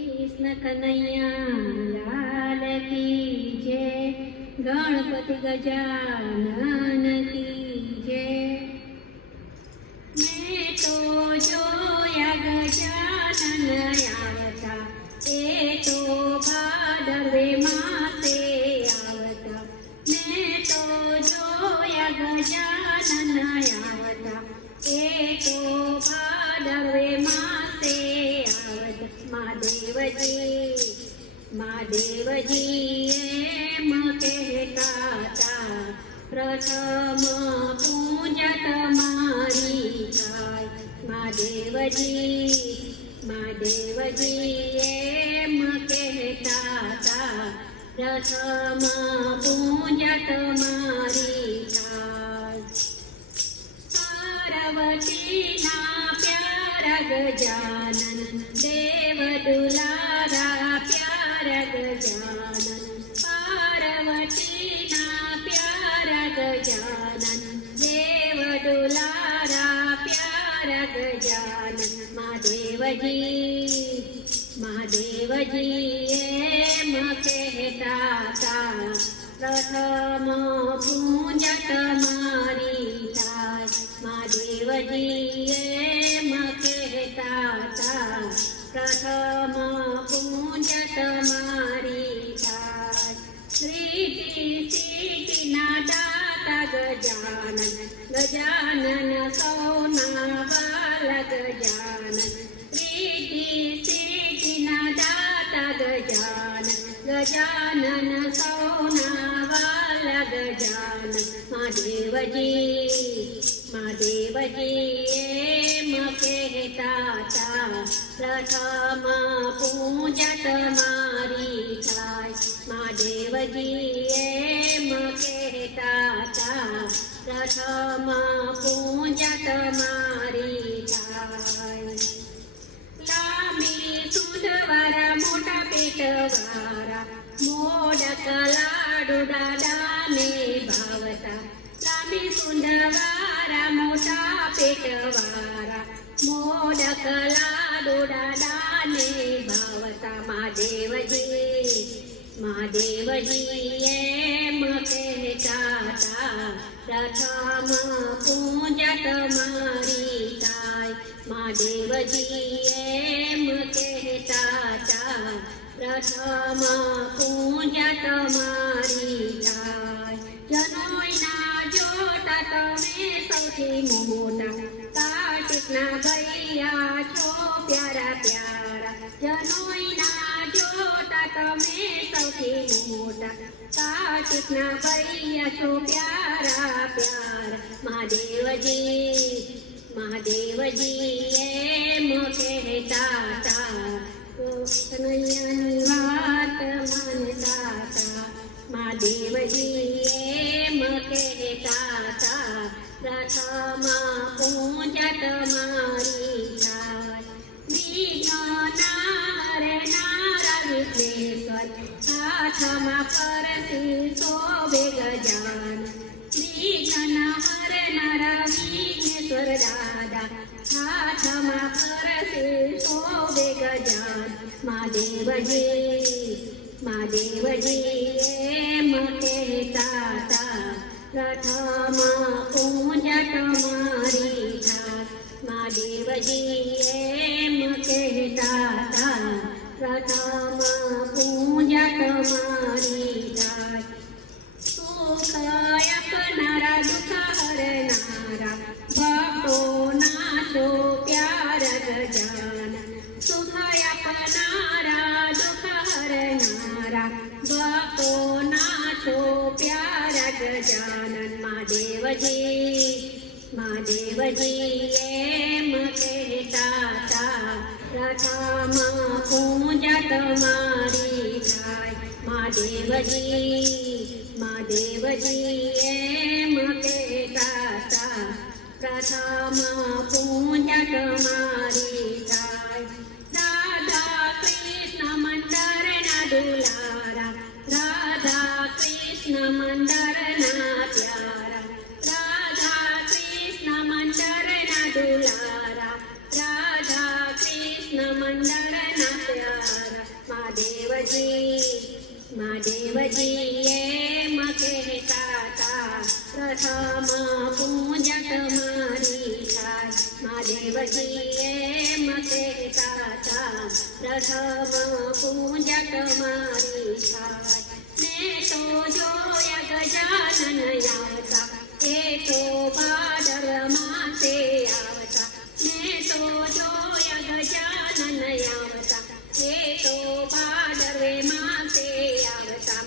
कृष्ण कन्हैया लाल की जय। गणपति गजानन की जय। मैं तो जोया गजानन आवता, ए तो भादरवे मासे आवता। मैं तो जोया गजानन आवता, ए तो भादरवे मासे आवता। महादेवजी एम कहेता, प्रथम पूजा तमारी थाय। महादेवजी एम कहेता, प्रथम पूजा तमारी थाय। पार्वती ना प्यारा गजानन, देव दुलारा प्यारा गजानन। पार्वती ना प्यारा गजानन, देव दुलारा प्यारा गजानन। महादेवजी एम कहेता, प्रथम पूजा तमारी थाय। महादेवजी एम कहेता, प्रथम पूजा तमारी थाय। सिद्धि ना दाता गजानन, गजानन सौना वाला गजानन। सिद्धि ना दाता गजानन, गजानन सौना वाला गजानन। महादेवजी एम कहेता, प्रथम पूजा तमारी थाय। महादेवजी एम कहेता, प्रथम पूजा तमारी थाय। लांबी सुंदवारा मोठा पेटवारा, मोडक लाडू दादाने भावता। लांबी सुंदवारा मोठा पेटवारा, मोडक लाडू दादाने भावता। महादेवजी एम कहेता, प्रथम पूजा तमारी थाय। महादेवजी एम कहेता, प्रथम पूजा तमारी थाय। जनोईना जोटा तमे सौथी मोटा, कार्तिकना भैया छो प्यारा प्यारा। जनोईना जोटा तमे सौथी मोटा, कार्तिकना भैया छो प्यारा प्यारा। महादेवजी एम कहेता, कन्हैयानी वात मानता। महादेवजी एम कहेता, प्रथम पूजा तमारी थाय। नारा विघ्नेश्वर, हाथमा परसी शोभे गजानन। विघ्नहरनारा विघ्नेश्वर दादा, हाथमा परसी शोभे गजानन। महादेवजी एम कहेता, प्रथम पूजा तमारी थाय। महादेवजी एम कहेता, प्रथम पूजा तमारी थाय। सुख अपनारा दुख हरनारा, भक्तो नाचो प्यारा गजानन। सुख अपनारा दुख हरनारा, भक्तो नाचो प्यारा गजानन। महादेवजी एम कहेता, प्रथम पूजा तमारी थाय। महादेवजी एम कहेता, प्रथम पूजा तमारी थाय। राधा कृष्ण मंडर ना दुलारा, राधा कृष्ण मंडर ना प्यारा। राधा कृष्ण मंडर ना दुलारा, राधा कृष्ण मंडर ना प्यारा। મહાદેવજીએ એમ કહેતા તા પ્રથમ પૂજક મારી થાય મહાદેવજીએ એમ કહેતા તા પ્રથમ પૂજક મારી થાય ને તો જોયા ગજાનન આવતા એ તો ભાદર માસે આવતા ને તો જોયા ગજાનન આવતા એ તો ભાદરવે માસે આવતા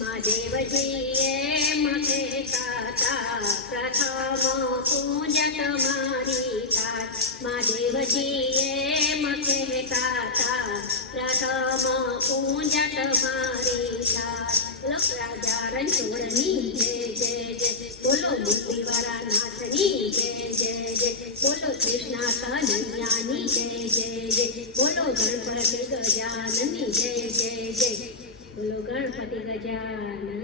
મહાદેવજી એમ કહેતા તા પ્રથમ પૂજક મારી થાય મહાદેવજી એમ કહેતા તા પ્રથમ પૂજક મારી થાય લોક રાજા રણછોડની જય જય જય બોલો બુદ્ધિવાળા નાથની જય જય જય બોલો કૃષ્ણ કનૈયાની જય જય જય બોલો ગણપતિ ગજાનની જય જય જય બોલો ગણપતિ ગજાનન